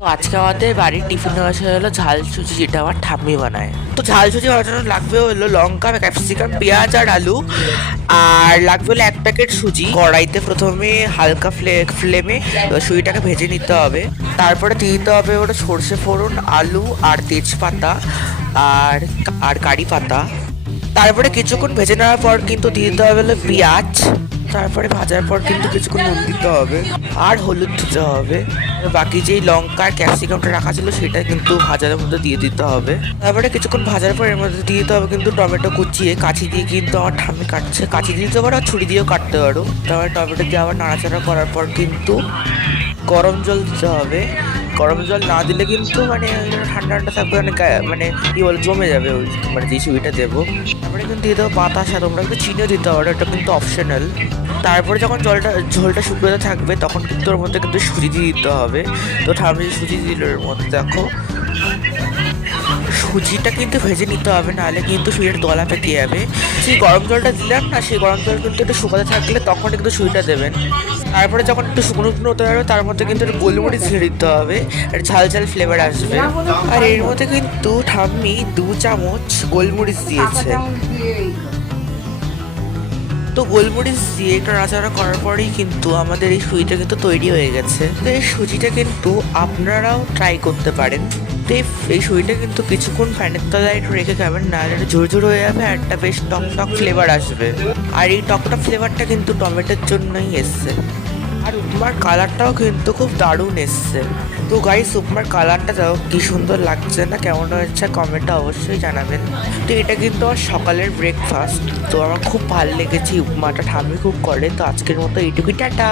তো আজকে আমাদের বাড়ির টিফিনে আসা হলো ঝাল সুজি, যেটা আমার ঠাম্মি বানায়। তো ঝাল সুজি বানানোর জন্য লাগবে হলো লঙ্কা, ক্যাপসিকাম, পেঁয়াজ আর আলু। আর লাগবে হলো 1 প্যাকেট সুজি। কড়াইতে প্রথমে হালকা ফ্লেমে সুজিটাকে ভেজে নিতে হবে। তারপরে দিয়ে দিতে হবে ওটা সর্ষে ফোড়ন, আলু আর তেজপাতা আর আর কারি পাতা। তারপরে কিছুক্ষণ ভেজে নেওয়ার পর কিন্তু দিয়ে দিতে হবে হলো পেঁয়াজ। তারপরে ভাজার পর কিন্তু কিছুক্ষণ নুন দিতে হবে আর হলুদ দিতে হবে। বাকি যেই লঙ্কা আর ক্যাপসিকামটা রাখা ছিল সেটা কিন্তু ভাজার মধ্যে দিয়ে দিতে হবে। তারপরে কিছুক্ষণ ভাজার পর এর মধ্যে দিয়ে দিতে হবে কিন্তু টমেটো কুচিয়ে। কাঁচি দিয়ে কিন্তু আমার ঠাম্মি কাটছে, কাঁচি দিয়ে দিতে পারো আর ছুরি দিয়েও কাটতে পারো। তারপরে টমেটো দিয়ে আবার নাড়াচাড়া করার পর কিন্তু গরম জল দিতে হবে। গরম জল না দিলে কিন্তু মানে ঠান্ডা ঠান্ডা থাকবে, মানে কি বলে জমে যাবে ওই মানে যে সুইটা দেবো। তারপরে কিন্তু দিয়ে দেবো বাতাসা, তোমরা কিন্তু চিনিও দিতে পারো, এটা কিন্তু অপশনাল। তারপরে যখন ঝোলটা শুকোতে থাকবে তখন কিন্তু ওর মধ্যে কিন্তু সুজি দিয়ে দিতে হবে। তো ঠাম্মি সুজি দিল এর মধ্যে, দেখো সুজিটা কিন্তু ভেজে নিতে হবে, নাহলে কিন্তু সুজির দলা পেকে যাবে। সেই গরম জলটা দিলাম না, সেই গরম জল কিন্তু একটু শুকাতে থাকলে তখন কিন্তু সুজিটা দেবেন। তারপরে যখন একটু শুকনো শুকনো হতে পারবে তার মধ্যে কিন্তু একটু গোলমরিচ দিয়ে দিতে হবে, একটা ঝাল ঝাল ফ্লেভার আসবে। আর এর মধ্যে কিন্তু ঠাম্মি 2 চামচ গোলমরিচ দিয়েছে। তো গোলমরিচ দিয়ে একটু নাড়াচাড়া করার পরেই কিন্তু আমাদের এই সুজিটা কিন্তু তৈরি হয়ে গেছে। তো এই সুজিটা কিন্তু আপনারাও ট্রাই করতে পারেন। তো এই সুজিটা কিন্তু কিছুক্ষণ ফ্যানের তলায় একটু রেখে খাবেন, নাহলে এটা ঝুরঝুর হয়ে যাবে আর একটা বেশ টক টক ফ্লেভার আসবে। আর এই টক টক ফ্লেভারটা কিন্তু টমেটোর জন্যই এসছে। আর উপমার কালারটাও কিন্তু খুব দারুণ এসছে। তো গাইস, উপমার কালারটা যাও কি সুন্দর লাগছে না, কেমন হয়েছে কমেন্টে অবশ্যই জানাবেন। তো এটা কিন্তু আমার সকালের ব্রেকফাস্ট। তো আমার খুব ভালো লেগেছে উপমাটা, ঠাম্মি খুব করে। তো আজকের মতো এইটুকুই, টাটা।